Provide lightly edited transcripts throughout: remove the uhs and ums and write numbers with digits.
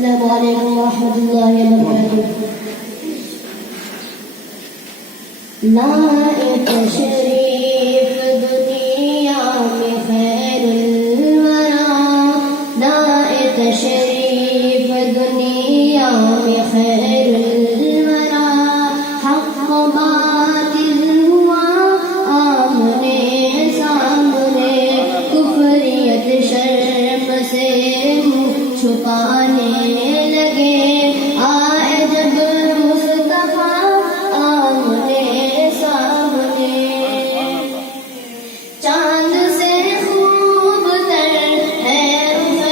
السلام علیکم ورحمۃ اللہ وبرکاتہ. لائے تشریف دنیا میں خیر الورا، لائے تشریف دنیا میں خیر الورا، حق باطل ہوا آمنے سامنے، کفریت شرم سے چھپانے لگے، آئے جب مصطفیٰ آمنے سامنے، چاند سے خوب تر ہے رخ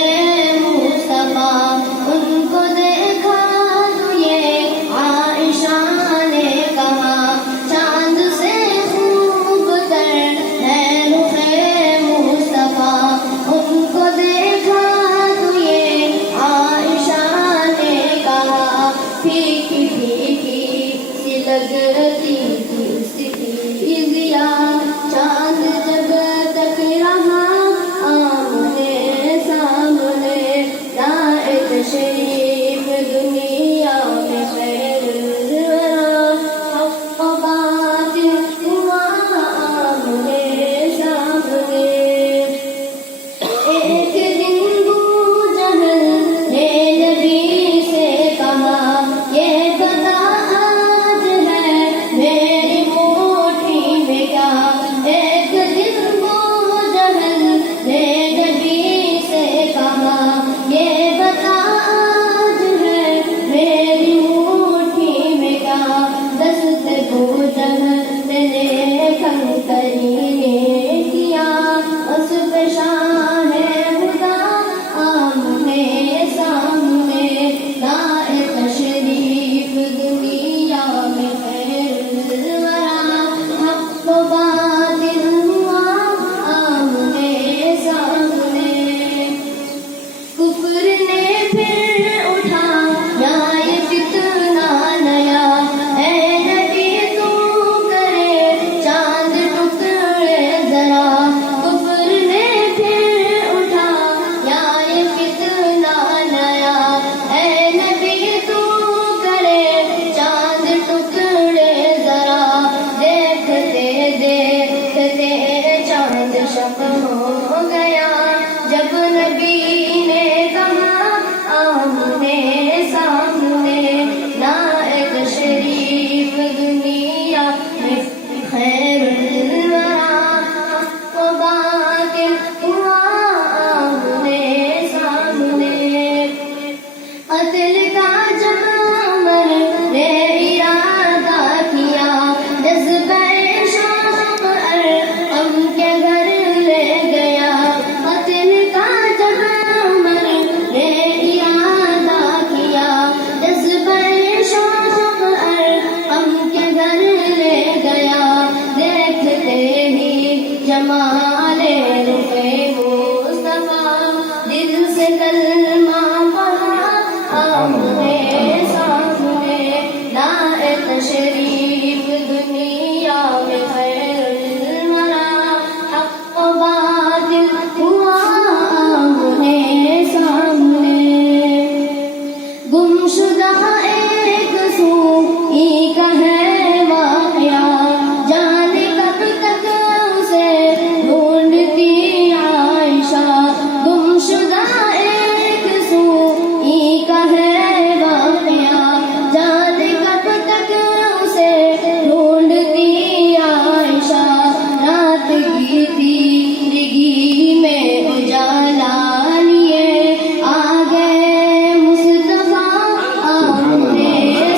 مصطفیٰ، ان کو دیکھا تو یہ عائشہ نے کہا، چاند سے خوب تر ہے رخ مصطفیٰ، ان کو دیکھا تو یہ عائشہ نے کہا، پھیکی پھیکی سی لگتی تھی اس کی ضیاء، چاند جب تک رہا آمنے سامنے، لائے تشریف دنیا میں خیر الورا، حق باطل ہوا آمنے سامنے. ایک دن ابو جہل نے نبی سے کہا، یہ بتا آج ہے میری مٹھی میں کیا. ایک دن ابو جہل نے نبی سے کہا، یہ بتا آج ہے میری مٹھی میں کیا. دست ابو جہل نے کھنکری نے کیا، اس پہ شاہ خدا آمنے سامنے، لائے تشریف دنیا میں خیر الورا، حق باطل ہوا آمنے سامنے. کفر نے پھر اٹھایا یہ فتنہ نیا، اے نبی تو کرے چاند ٹکڑے ذرا. کفر نے پھر اٹھایا یہ فتنہ نیا، اے نبی تو کرے چاند ٹکڑے ذرا. دیکھتے دیکھتے چاند شب ہو گیا، جب نبی نے کہا آمنے سامنے، لائے تشریف دنیا میں خیر الورا، حق باطل ہوا آمنے سامنے. قتل کا جب عمر نے ارادہ کیا، جذبہ شوق ارقم کے گھر لے گیا. قتل کا جب عمر نے ارادہ کیا، جذبہ شوق ارقم کے گھر لے گیا. دیکھتے ہی جمال رخ مصطفیٰ، دل سے کلمہ پڑھا آمنے سامنے، لائے تشریف دنیا میں خیر الورا، حق باطل ہوا آمنے سامنے. گمشدہ ایک سوئی کا ہے واقعہ، جانے کب تک اسے ڈھونڈتی عائشہ. گمشدہ ایک سوئی کا ہے واقعہ، جانے کب تک اسے ڈھونڈتی عائشہ. رات کی تیرگی میں اجالا لیے آ گئے مصطفیٰ آمنے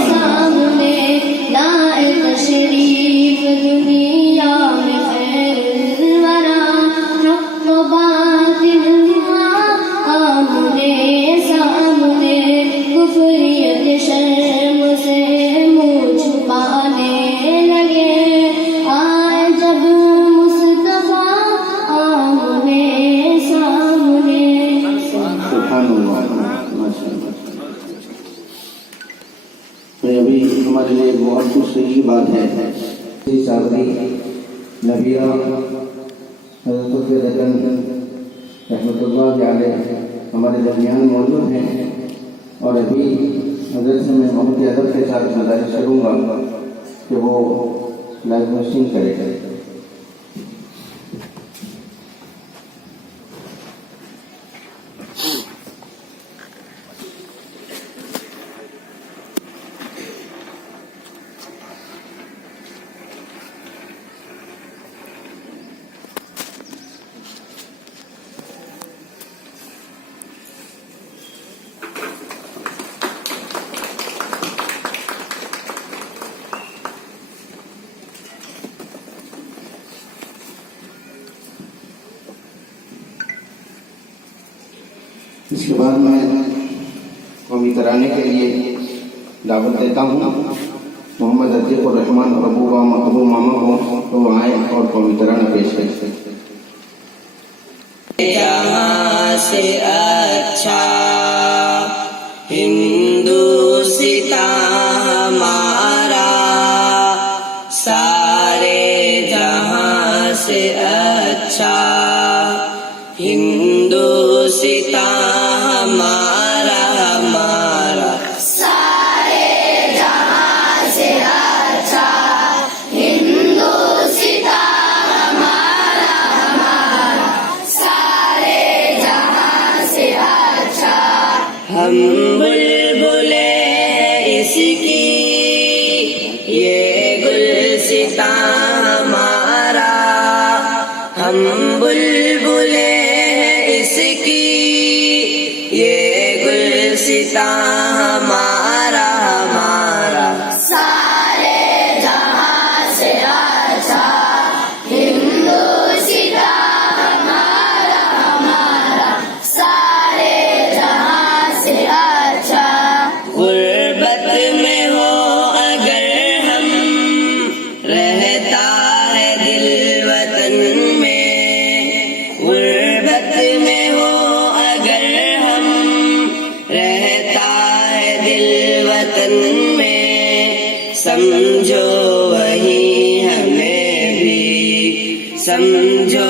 سامنے، لائے تشریف دنیا میں خیر الورا، حق باطل ہوا آمنے سامنے. کفریت شرم سے منہ چھپانے لگے، آئے جب مصطفیٰ آمنے سامنے. سبحان اللہ، ماشاء اللہ. تو ابھی ہمارے لیے بہت خوشی کی بات ہے، چادری نبیہ حضرت رحمۃ اللہ علیہ ہمارے درمیان موجود ہیں. اور ابھی حضرت سے میں بہت ہی ادب کے ساتھ گزارش کروں گا کہ وہ لائیو مسٹنگ کرے گا. اس کے بعد میں قومی ترانے کے لیے دعوت دیتا ہوں محمد عتیق الرحمان ابو ماما کو تو آئے اور قومی ترانہ پیش کریں. جہاں سے اچھا ہندوستان ہمارا، سارے جہاں سے اچھا ہندوستان ہمارا ہمارا. سارے جہاں سے اچھا ہندوستان ہمارا ہمارا، سارے جہاں سے اچھا. ہم بلبلے اس کی یہ گلستان ہمارا، ہم بلبلے اس کی یہ گلستان ہمارا ہمارا. سارے جہاں سے اچھا ہندوستان ہمارا ہمارا، سارے جہاں سے اچھا. غربت میں ہو اگر ہم، رہتا ہے دل وطن میں. غربت میں ہو اگر ہم، رہتا ہے دل وطن میں. سمجھو وہی ہمیں بھی، سمجھو